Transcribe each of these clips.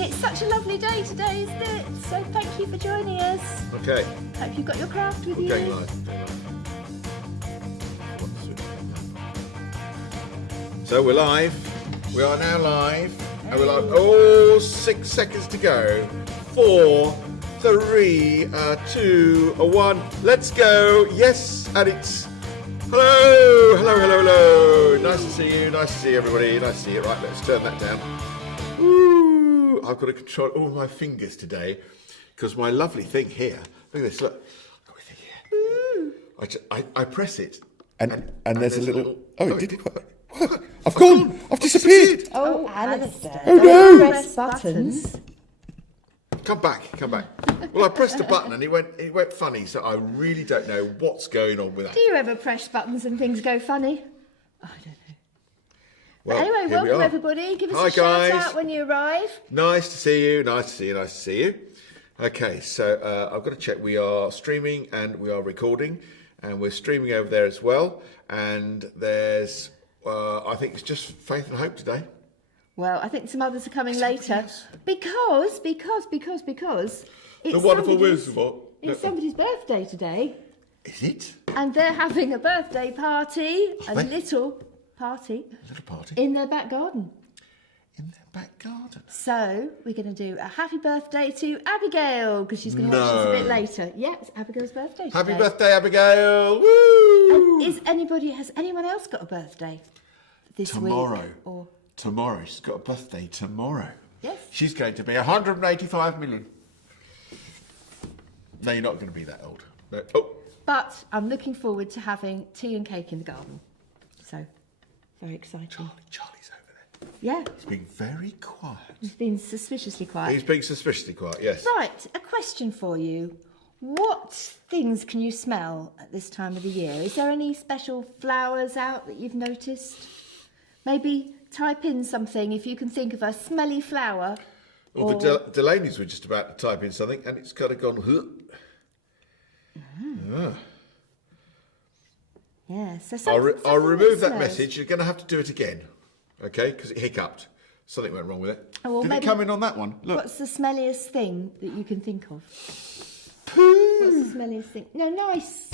And it's such a lovely day today, isn't it? So thank you for joining us. Okay. Hope you've got your craft with you. Going live. So we're live. We are now live. And we're live. Oh, 6 seconds to go. 4, 3, 2, 1. Let's go. Yes, and it's hello, hello, hello, hello. Nice to see you. Nice to see everybody. Nice to see you. Right, let's turn that down. Ooh, I've got to control all my fingers today because my lovely thing here. Look at this. Look. I've got my thing here. I press it. And there's a little. Oh, it did work. I've gone. I've disappeared. Oh, Alistair. Oh no! Press buttons. Come back. Well, I pressed a button and it went funny, so I really don't know what's going on with that. Do you ever press buttons and things go funny? I don't know. Well, Anyway, here we welcome are. everybody. Give us Hi, a shout guys. out when you arrive. Nice to see you. Nice to see you. Nice to see you. Okay, so I've got to check. We are streaming and we are recording, and we're streaming over there as well. And there's, I think it's just Faith and Hope today. Well, I think some others are coming later because it's The wonderful somebody's- wisdom. It's somebody's birthday today, Is it? and they're having a birthday party, a they? little party A little party in their back garden. in their back garden. So we're going to do a happy birthday to Abigail because she's going to watch us a bit later. Yeah, it's Abigail's birthday today. Happy birthday, Abigail! Woo! Has anyone else got a birthday this Tomorrow. week? Or Tomorrow. She's got a birthday tomorrow. yes. She's going to be 185 million. No, you're not going to be that old. No. Oh, But I'm looking forward to having tea and cake in the garden. So very exciting. Charlie's over there. Yeah, He's being very quiet. it's been suspiciously quiet. He's being suspiciously quiet, yes. Right, a question for you. What things can you smell at this time of the year? Is there any special flowers out that you've noticed? Maybe type in something if you can think of a smelly flower. Well, the Delaney's were just about to type in something and it's kind of gone, huh. Ah. Yeah, so I'll remove that message. You're going to have to do it again, okay? Because it hiccuped. Something went wrong with it. Oh, well, Did maybe- it come in on that one? Look. What's the smelliest thing that you can think of? Poo. What's the smelliest thing? No, nice.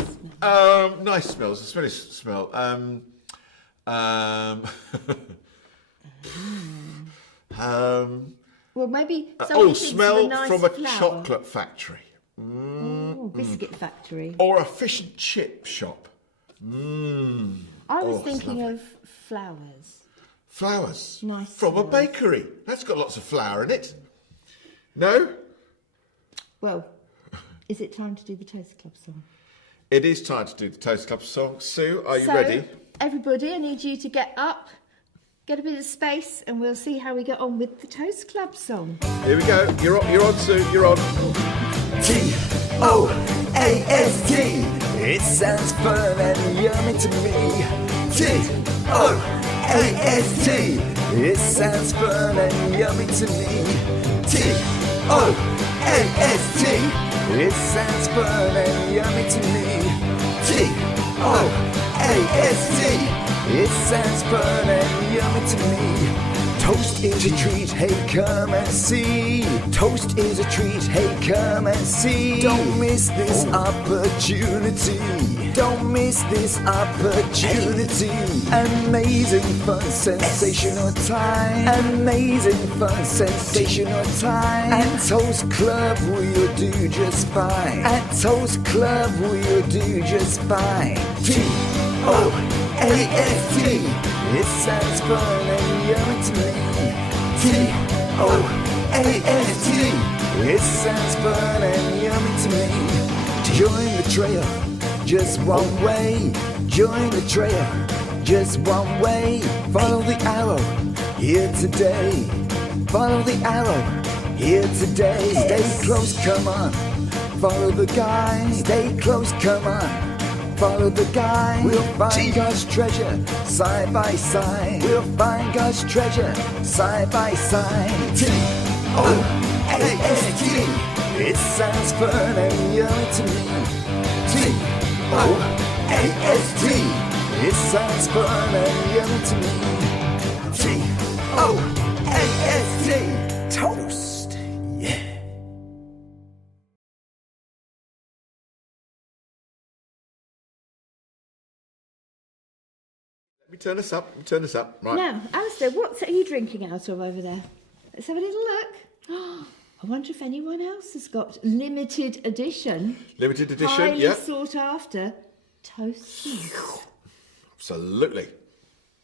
Nice smells. The smelliest smell. Well, maybe somebody thinks smell of a nice from a flower. chocolate factory. Ooh, biscuit factory. Or a fish and chip shop. I was Oh, thinking of flowers. Flowers. Nice From a flowers. bakery. That's got lots of flour in it. No? Well, is it time to do the Toast Club song? It is time to do the Toast Club song. Sue, are you So, ready? everybody, I need you to get up, get a bit of space, and we'll see how we get on with the Toast Club song. Here we go. You're on, Sue. You're on. T-O-A-S-T. It sounds fun and yummy to me. T-O-A-S-T. It sounds fun and yummy to me. T-O-A-S-T. It sounds fun and yummy to me. T-O-A-S-T. It sounds fun and yummy to me. Toast is a treat, hey come and see. Toast is a treat, hey come and see. Don't miss this opportunity. Don't miss this opportunity. Amazing fun, sensational time. Amazing fun, sensational time. At Toast Club we'll do just fine. At Toast Club we'll do just fine. T-O-A-S-T. It sounds fun and yummy to me. T-O-A-S-T. It sounds fun and yummy to me. Join the trail, just one way. Join the trail, just one way. Follow the arrow, here today. Follow the arrow, here today. Stay close, come on. Follow the guide. Stay close, come on. Follow the guide. We'll find God's treasure side by side. We'll find God's treasure side by side. T-O-A-S-T. It sounds fun and yummy to me. T-O-A-S-T. It sounds fun and yummy to me. T-O-A-S-T. Toast. me turn this up. Right. Now, Alistair, what are you drinking out of over there? Let's have a little look. I wonder if anyone else has got limited edition. Limited edition, highly yeah. sought after toasties. Absolutely.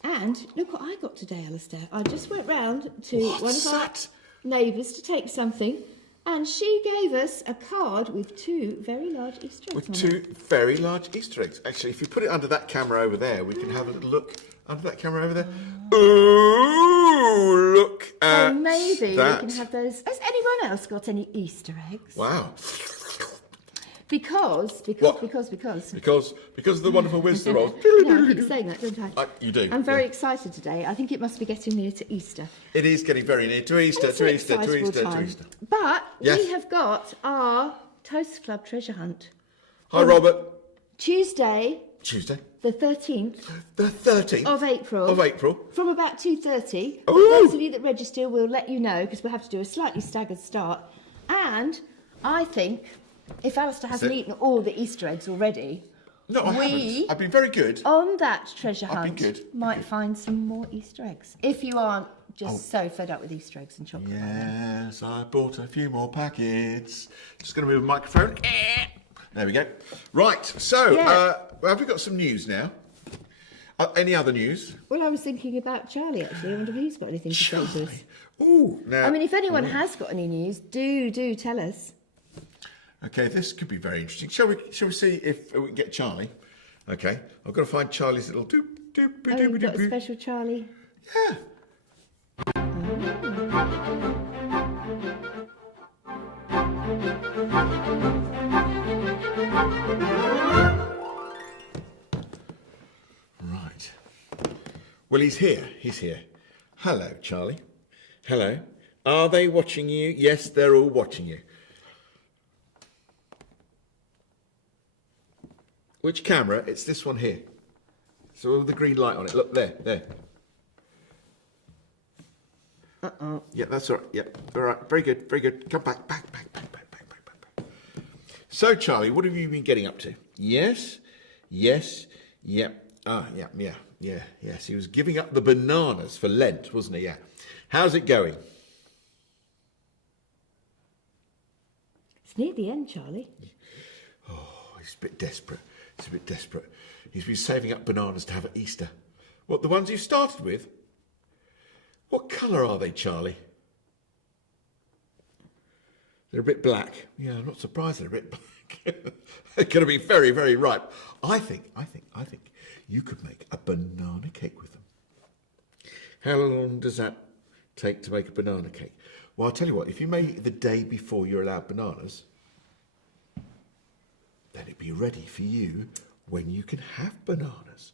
And look what I got today, Alistair. I just went round to one What's of our that? neighbours to take something, and she gave us a card with 2 very large Easter eggs With on 2 it. very large Easter eggs. Actually, if you put it under that camera over there, we can have a little look under that camera over there. Ooh, look at So maybe that. we can have those. Has anyone else got any Easter eggs? Wow. Because What? because Because of the wonderful wisdom rolls. no, I keep saying that, don't I? You do. I'm very yeah. excited today. I think it must be getting near to Easter. It is getting very near to Easter, It's to an Easter, to excitable Easter, to time. Easter. But Yes. we have got our Toast Club treasure hunt. Hi, Robert. Tuesday, Tuesday, the 13th the 13th of April. of April. From about 2:30. Ooh. Those of you that register will let you know because we'll have to do a slightly staggered start. And I think if Alistair hasn't it. eaten all the Easter eggs already, No, I we haven't. I've been very good. on that treasure I've been hunt good. might find some more Easter eggs. If you aren't just so fed up with Easter eggs and chocolate. Yes, I bought a few more packets. Just going to move the microphone. There we go. Right, so Yeah. have we got some news now? Any other news? Well, I was thinking about Charlie actually. I wonder if he's got anything to say to us. Charlie. Ooh, now. I mean, if anyone has got any news, do tell us. Okay, this could be very interesting. Shall we see if we can get Charlie? Okay, I've got to find Charlie's little doop doop Oh, doop you've got a doop. special Charlie. Yeah. Right. Well, he's here. He's here. Hello, Charlie. Hello. Are they watching you? Yes, they're all watching you. Which camera? It's this one here. So with the green light on it. Look, there. Uh-oh. Yeah, that's all right. Yeah, all right. Very good, very good. Come back. So, Charlie, what have you been getting up to? Yes. Yes. He was giving up the bananas for Lent, wasn't he? Yeah. How's it going? It's near the end, Charlie. Oh, he's a bit desperate. He's been saving up bananas to have at Easter. What, the ones you started with? What colour are they, Charlie? They're a bit black. Yeah, I'm not surprised they're a bit black. They're going to be very, very ripe. I think you could make a banana cake with them. How long does that take to make a banana cake? Well, I'll tell you what, if you make it the day before you're allowed bananas, then it'd be ready for you when you can have bananas.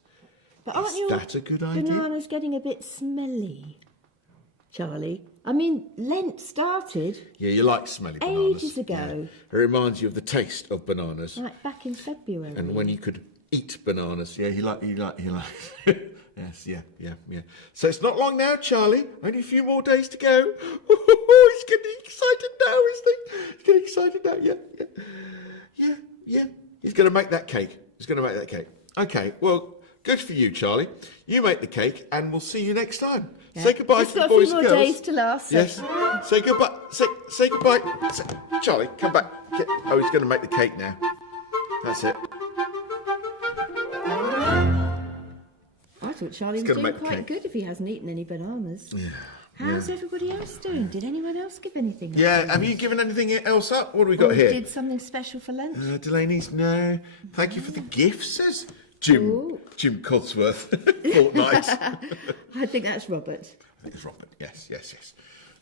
But aren't Is your that a good idea? bananas getting a bit smelly, Charlie? I mean, Lent started Yeah, you like smelly bananas. ages ago, Yeah. It reminds you of the taste of bananas. like back in February. And when you could eat bananas. Yeah, he like. Yes, yeah. So it's not long now, Charlie. Only a few more days to go. He's getting excited now, isn't he? He's getting excited now, yeah. He's going to make that cake. Okay, well, good for you, Charlie. You make the cake and we'll see you next time. Yeah. Say goodbye Just to the got a few boys more and girls. days to last. so- Yes. Say goodbye. Say goodbye. Charlie, come back. Oh, he's going to make the cake now. That's it. I thought Charlie was gonna doing make the quite cake. good if he hasn't eaten any bananas. Yeah. How's everybody else doing? Did anyone else give anything? up? Yeah, have you given anything else up? What have we got Or here? did something special for Lent? Delaney's, no. Thank you for the gifts, says Jim Ooh. Codsworth. Fortnight. I I think that's Robert. think it's Robert. Yes.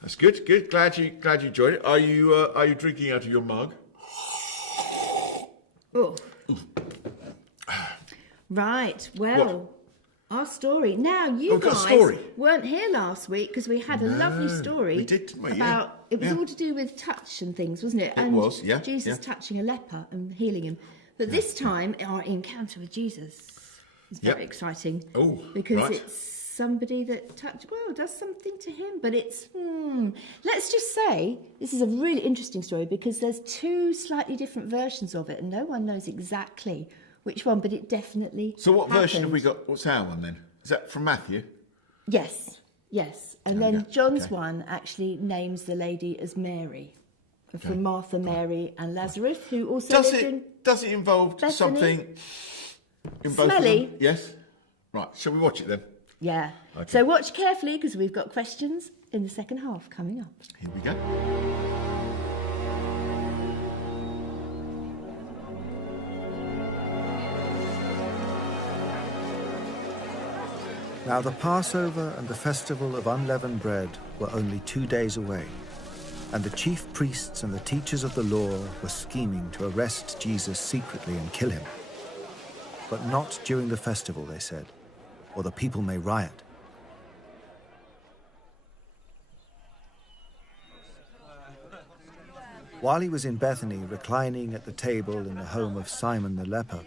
That's good. Glad you enjoyed it. Are you drinking out of your mug? Oh. Right, well, our story. Now, you Oh, we've got a guys story. weren't here last week because we had a lovely story. we did, didn't we? Yeah. About, it was Yeah. all to do with touch and things, wasn't it? And was, yeah, Jesus yeah. touching a leper and healing him. But this time, our encounter with Jesus is very Yep. exciting. Oh, because right. it's somebody that does something to him. But it's, let's just say, this is a really interesting story because there's two slightly different versions of it and no one knows exactly which one, but it definitely So what version have we happened. got? What's our one then? Is that from Matthew? Yes, yes. And There we then go. John's Okay. one actually names the lady as Mary, from Martha, Mary, and Lazarus, who also lived in. Does it involve Bethany? something in both of Smelly. them? Yes. Right. Shall we watch it then? Yeah. Okay. So watch carefully because we've got questions in the second half coming up. Here we go. Now the Passover and the festival of unleavened bread were only 2 days away, and the chief priests and the teachers of the law were scheming to arrest Jesus secretly and kill him. But not during the festival, they said, or the people may riot. While he was in Bethany, reclining at the table in the home of Simon the leper,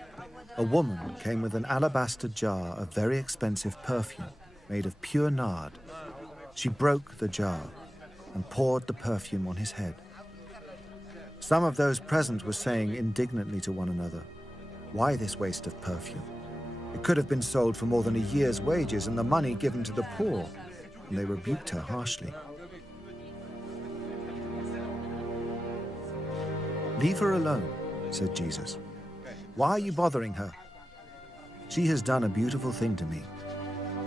a woman came with an alabaster jar of very expensive perfume made of pure nard. She broke the jar and poured the perfume on his head. Some of those present were saying indignantly to one another, "Why this waste of perfume? It could have been sold for more than a year's wages and the money given to the poor." And they rebuked her harshly. "Leave her alone," said Jesus. "Why are you bothering her? She has done a beautiful thing to me.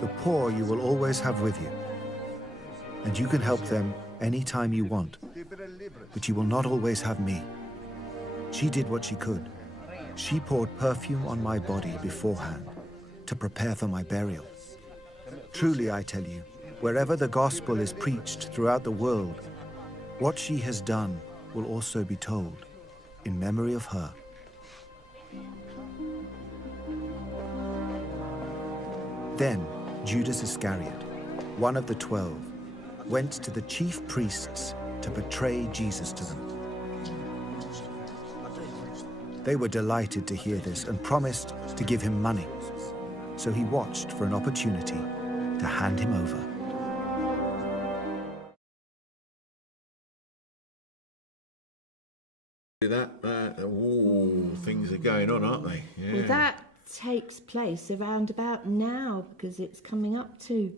The poor you will always have with you, and you can help them any time you want, but you will not always have me. She did what she could. She poured perfume on my body beforehand to prepare for my burial. Truly, I tell you, wherever the gospel is preached throughout the world, what she has done will also be told in memory of her." Then Judas Iscariot, one of the 12, went to the chief priests to betray Jesus to them. They were delighted to hear this and promised to give him money. So he watched for an opportunity to hand him over. Things are going on, aren't they? Yeah. Well, that takes place around about now because it's coming up to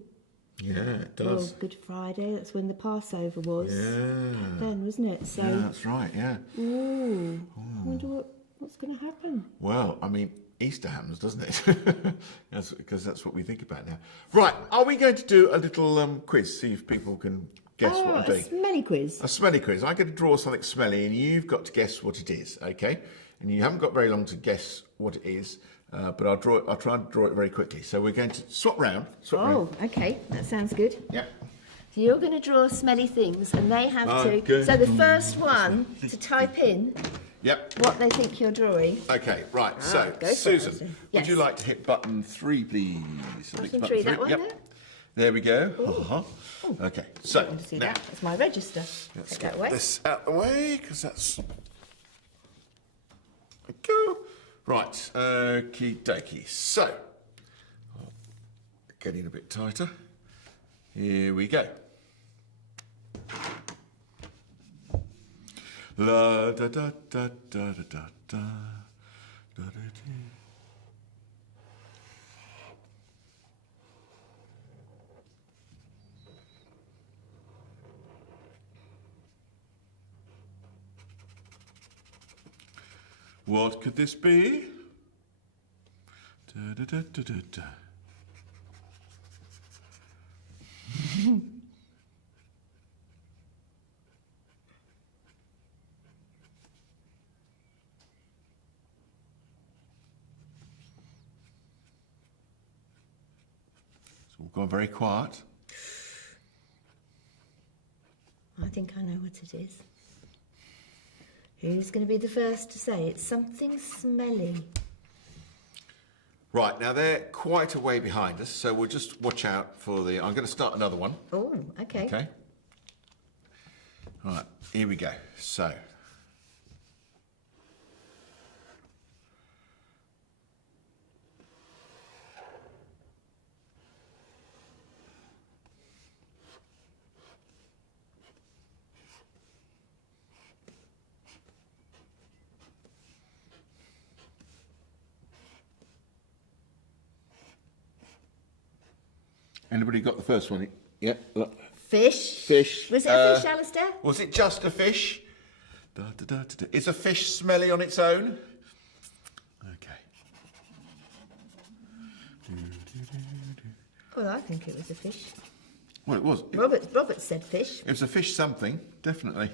Yeah, it well, does. Good Friday. That's when the Passover was. Yeah. Back then, wasn't it? So, Yeah, that's right, yeah. ooh, I wonder what's going to happen. Well, I mean, Easter happens, doesn't it? Because that's what we think about now. Right, are we going to do a little quiz, see if people can guess Oh, what I'm a doing? smelly quiz. A smelly quiz. I'm going to draw something smelly and you've got to guess what it is, okay? And you haven't got very long to guess what it is, but I'll try and draw it very quickly. So we're going to swap round. Oh, okay, that sounds good. Yeah. So you're going to draw smelly things, and they have I'm to. going So the to- first one to type in Yep. what they think you're drawing. Okay, right. So, go for it, Susan, Susan. would Yes. you like to hit button 3, please? I think Button 3, that one Yep. there? There we go. Uh-huh. Okay, so I want to see now that. That's my register. let's Take get that away. this out the way because that's. Go. Right, okie dokie. So, getting a bit tighter. Here we go. La da da da da da da da da da dee. What could this be? Da, da, da, da, da, da. It's all gone very quiet. I think I know what it is. Who's going to be the first to say it's something smelly? Right, now they're quite a way behind us, so we'll just watch out for the... I'm going to start another one. Oh, okay. Okay. Right, here we go. So. Anybody got the first one? Yeah, look. Fish. Fish. Was it a fish, Alistair? Was it just a fish? Da, da, da, da, da. Is a fish smelly on its own? Okay. Well, I think it was a fish. Well, it was. Robert said fish. It was a fish something, definitely.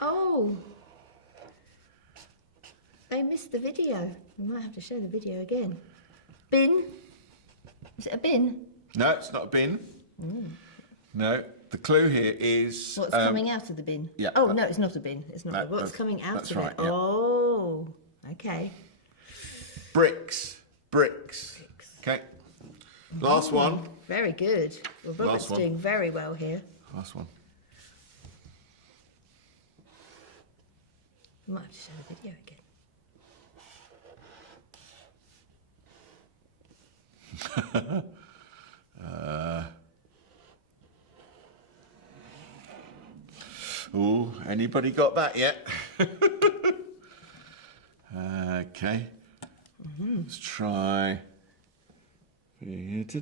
Oh. They missed the video. We might have to show the video again. Bin. Is it a bin? No, it's not a bin. No, the clue here is... What's coming out of the bin? yeah, Oh, no, it's not a bin. It's not. No, What's that's- coming out that's of right, it? yeah. Oh, okay. Bricks. Bricks. Okay. Last one. Very good. Well, Robert's one. doing very well here. Last one. We might have to show the video again. Ooh, anybody got that yet? Okay. Let's try. I haven't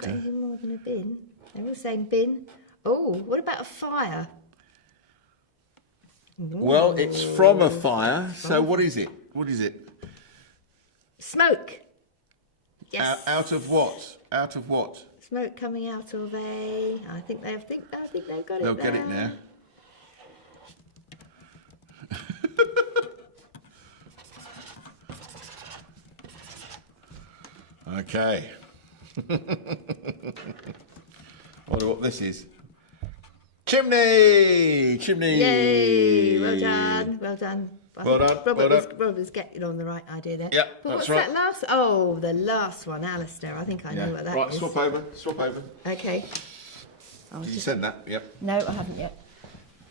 got anything more than a bin. They're all saying bin. Oh, what about a fire? Well, it's from a fire. So what is it? What is it? Smoke. Yes. Out of what? Out of what? Smoke coming out of a. I think they've got it. They'll get it now. Okay. I wonder what this is. Chimney! Chimney! Yay! Well done. Well done. I Well think done, Robert, well was, done. Robert was getting on the right idea there. Yep, But that's what's right. that last? Oh, the last one, Alistair. I think I know what that is. Right, swap over. Swap over. Okay. I was Did you just, send that? Yep. no, I haven't yet.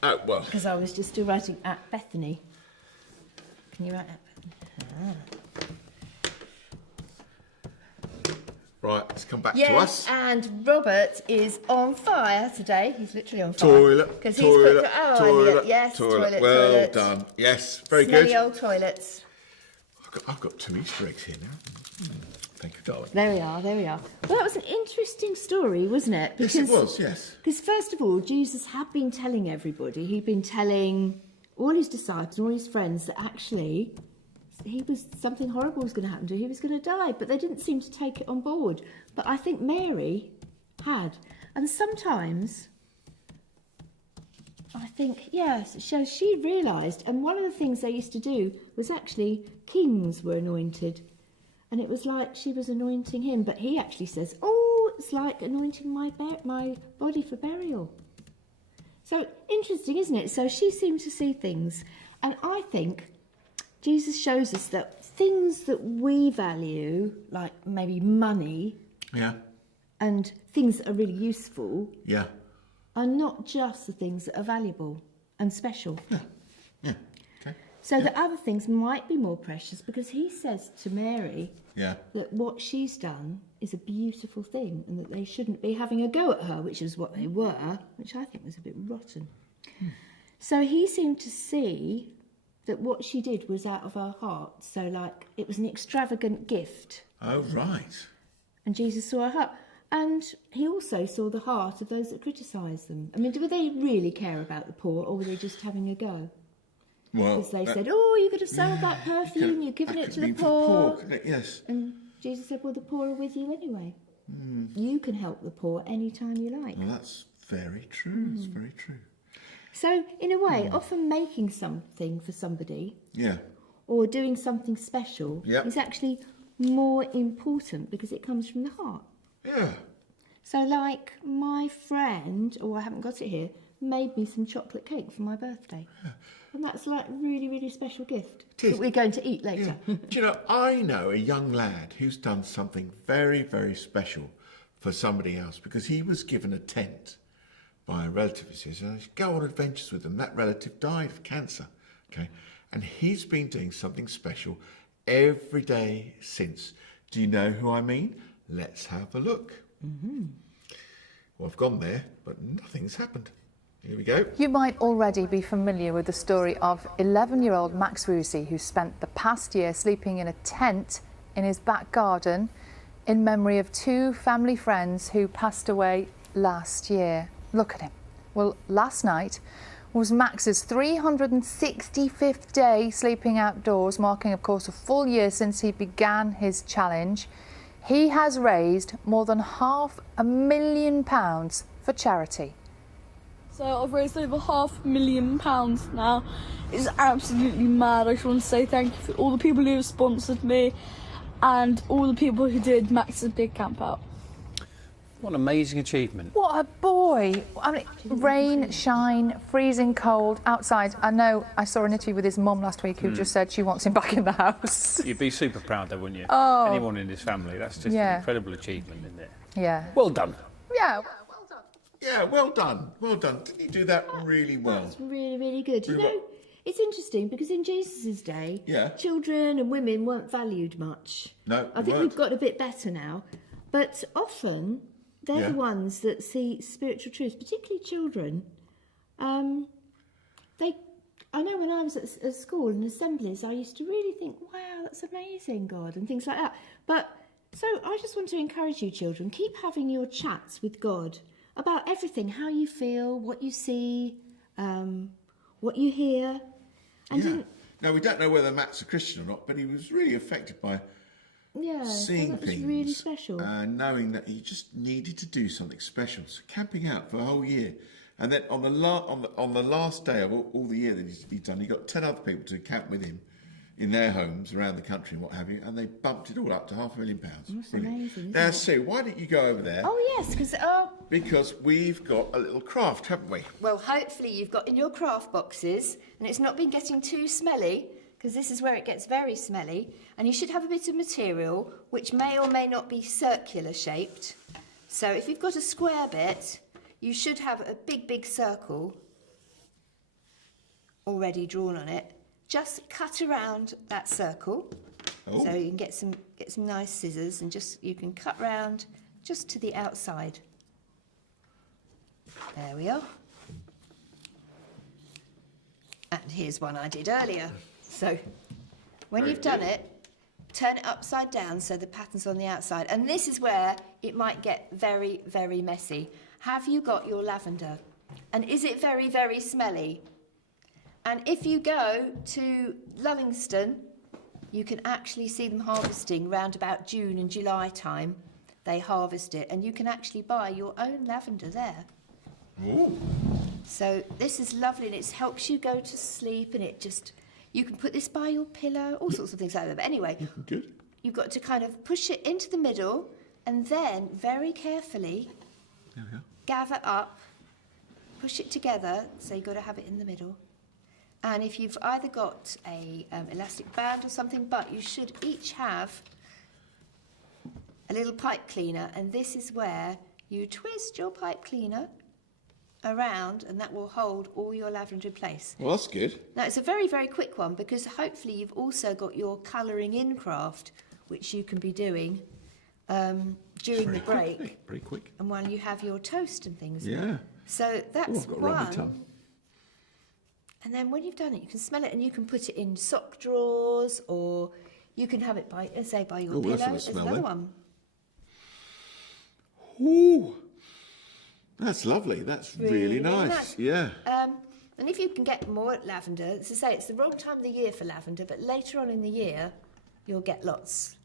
Oh, well. Because I was just still writing at Bethany. Can you write at Bethany? Right, let's come back to Yes, us. and Robert is on fire today. He's literally on fire. Toilet, 'Cause toilet, toilet. Yes, toilet. Well toilet. done. Yes, very Smelly good. old toilets. I've got 2 Easter eggs here now. Thank you, darling. There we are, there we are. Well, that was an interesting story, wasn't it? Yes, it was, yes. Because first of all, Jesus had been telling everybody, he'd been telling all his disciples and all his friends that actually something horrible was going to happen to him. He was going to die, but they didn't seem to take it on board. But I think Mary had. And sometimes I think, yes, so she realised, and one of the things they used to do was actually kings were anointed. And it was like she was anointing him, but he actually says, oh, it's like anointing my body for burial. So interesting, isn't it? So she seemed to see things. And I think Jesus shows us that things that we value, like maybe money Yeah, and things that are really useful, yeah, are not just the things that are valuable and special. yeah. Okay. So the other things might be more precious, because he says to Mary Yeah, that what she's done is a beautiful thing and that they shouldn't be having a go at her, which is what they were, which I think was a bit rotten. So he seemed to see that what she did was out of her heart. So, like, it was an extravagant gift. oh, right. And Jesus saw her heart. And he also saw the heart of those that criticised them. I mean, were they really care about the poor, or were they just having a go? Well, Because they said, oh, you've got to sell that perfume, you're giving it to the poor. couldn't it? Yes. And Jesus said, well, the poor are with you anyway. You can help the poor any time you like. Well, that's very true. It's very true. So, in a way, often making something for somebody Yeah. or doing something special Yep. is actually more important because it comes from the heart. Yeah. So, like, my friend, I haven't got it here, made me some chocolate cake for my birthday. And that's like a really, really special gift is. that we're going to eat later. Do you know, I know a young lad who's done something very, very special for somebody else, because he was given a tent by a relative of his, and he'd go on adventures with them. That relative died of cancer, okay? And he's been doing something special every day since. Do you know who I mean? Let's have a look. Well, I've gone there, but nothing's happened. Here we go. You might already be familiar with the story of 11-year-old Max Rusi, who spent the past year sleeping in a tent in his back garden in memory of 2 family friends who passed away last year. Look at him. Well, last night was Max's 365th day sleeping outdoors, marking, of course, a full year since he began his challenge. He has raised more than £500,000 for charity. So I've raised over £500,000 now. It's absolutely mad. I just want to say thank you for all the people who have sponsored me and all the people who did Max's Big Camp Out. What an amazing achievement. What a boy. I mean, rain, shine, freezing cold, outside. I know I saw an interview with his mum last week who just said she wants him back in the house. You'd be super proud though, wouldn't you? Oh. Anyone in his family, that's just Yeah. an incredible achievement, isn't it? Yeah. Well done. Yeah. Yeah, well done. Well done. Didn't you do that really well? That's really, really good. You know, it's interesting because in Jesus' day, Yeah. children and women weren't valued much. No, I think weren't. we've got a bit better now. But often, they're Yeah. the ones that see spiritual truth, particularly children. I know when I was at school and assemblies, I used to really think, wow, that's amazing, God, and things like that. But so I just want to encourage you, children, keep having your chats with God about everything, how you feel, what you see, what you hear. And Yeah. Now, we don't know whether Matt's a Christian or not, but he was really affected by yeah, so seeing that was things really special. and knowing that he just needed to do something special. So camping out for a whole year, and then on the last day of all the year that he's done, he got 10 other people to camp with him in their homes around the country and what have you, and they bumped it all up to £500,000. That's Brilliant. amazing, isn't Now, it? Sue, why don't you go over there? Oh yes, because Because we've got a little craft, haven't we? well, hopefully you've got in your craft boxes, and it's not been getting too smelly, because this is where it gets very smelly. And you should have a bit of material which may or may not be circular shaped. So if you've got a square bit, you should have a big circle already drawn on it. Just cut around that circle. Oh. So you can get some nice scissors and you can cut round just to the outside. There we are. And here's one I did earlier. So when Very you've done good. it, turn it upside down so the pattern's on the outside. And this is where it might get very, very messy. Have you got your lavender? And is it very, very smelly? And if you go to Lullingstone, you can actually see them harvesting round about June and July time. They harvest it, and you can actually buy your own lavender there. Ooh. So this is lovely, and it helps you go to sleep, and you can put this by your pillow, all sorts of things like that. But anyway, Good. you've got to kind of push it into the middle, and then very carefully There we go. gather up, push it together, so you've got to have it in the middle. And if you've either got a elastic band or something, but you should each have a little pipe cleaner, and this is where you twist your pipe cleaner around, and that will hold all your lavender in place. Well, that's good. Now, it's a very, very quick one, because hopefully you've also got your colouring in craft, which you can be doing during the break, Very quick. and while you have your toast and things. Yeah. So Oh, that's I've got a rubber one. tongue. And then when you've done it, you can smell it, and you can put it in sock drawers, or you can have it by your Oh, pillow. that's a There's smell another then. one. Ooh. That's lovely. That's really Really nice. nice. Yeah. And if you can get more lavender, as I say, it's the wrong time of the year for lavender, but later on in the year, you'll get lots.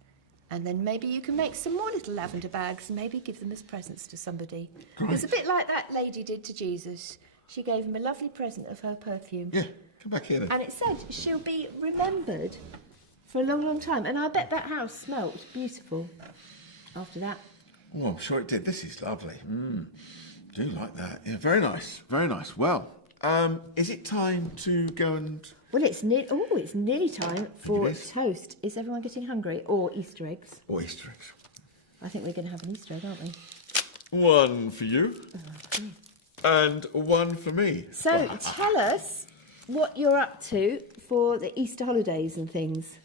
And then maybe you can make some more little lavender bags and maybe give them as presents to somebody. It's a bit like that lady did to Jesus. She gave him a lovely present of her perfume. Yeah. Come back here then. And it said she'll be remembered for a long, long time. And I bet that house smelt beautiful after that. Oh, I'm sure it did. This is lovely. Do like that. Yeah, very nice. Very nice. Well, is it time to go and... Well, it's nearly time for It is. toast. Is everyone getting hungry? Or Easter eggs? Or Easter eggs? I think we're going to have an Easter egg, aren't we? One for you. And one for me. So tell us what you're up to for the Easter holidays and things.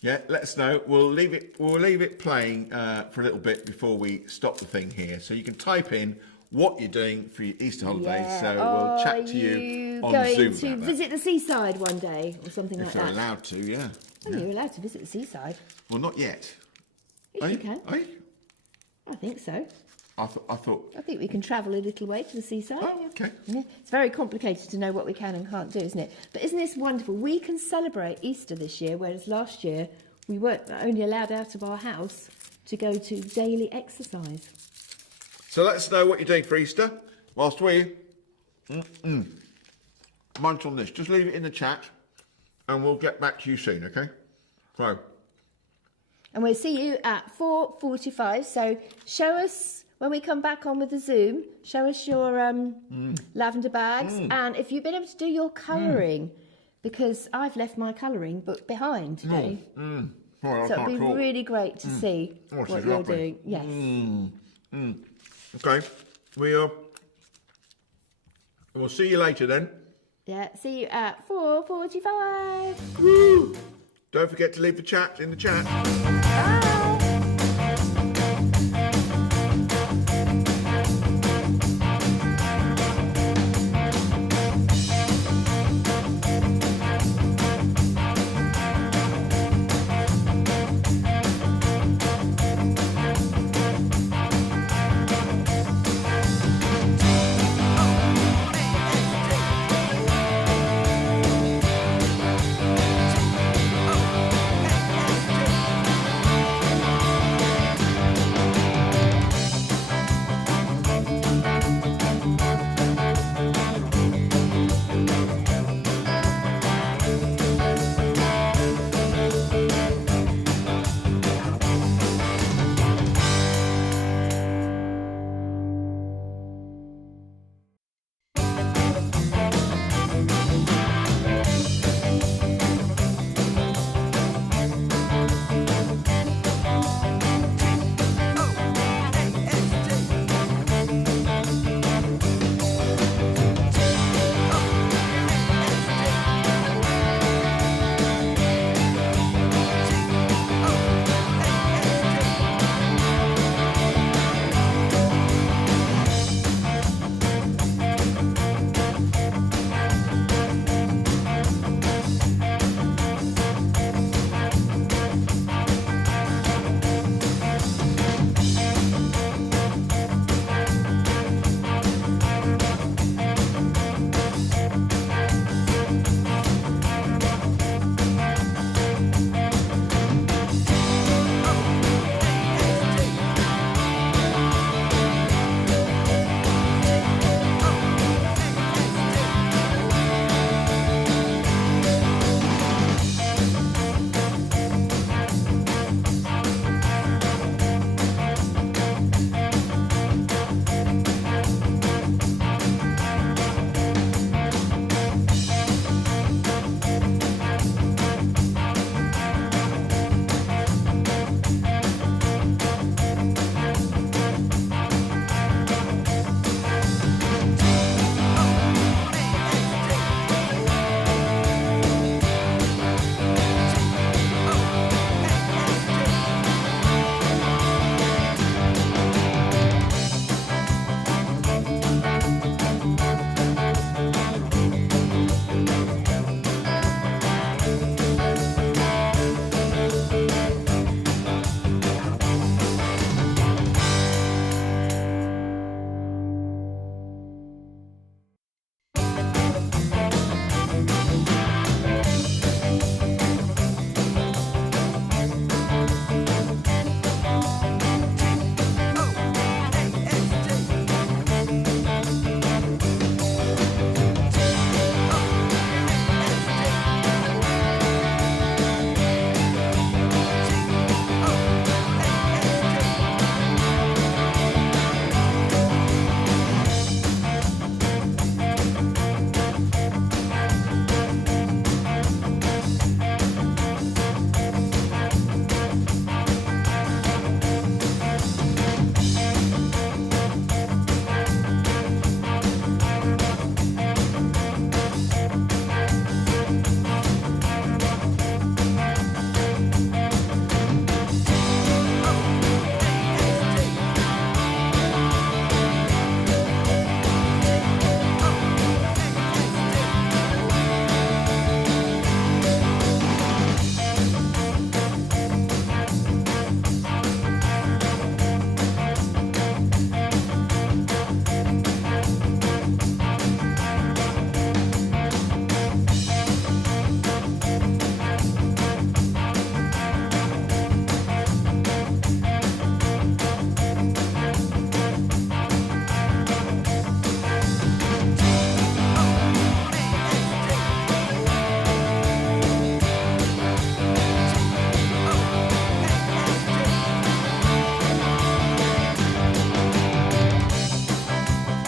Yeah, let us know. We'll leave it playing for a little bit before we stop the thing here. So you can type in what you're doing for your Easter holidays. So we'll chat to you on going Zoom to about visit the seaside one day or something that. like If they're that? allowed to, yeah. Oh, you're allowed to visit the seaside. Well, not yet. Yes, Are you can. Are you? I think so. I thought. I think we can travel a little way to the seaside. Oh, okay. Yeah. It's very complicated to know what we can and can't do, isn't it? But isn't this wonderful? We can celebrate Easter this year, whereas last year we weren't only allowed out of our house to go to daily exercise. So let us know what you're doing for Easter. Whilst we munch on this. Just leave it in the chat and we'll get back to you soon, okay? So, And we'll see you at 4:45. So show us, when we come back on with the Zoom, show us your lavender bags. And if you've been able to do your colouring, because I've left my colouring book behind today. oh, So it'd be really great to see Oh, what she's you're lovely. doing. Yes. okay. We'll see you later then. Yeah, see you at 4:45. Don't forget to leave the chat in the chat. Bye.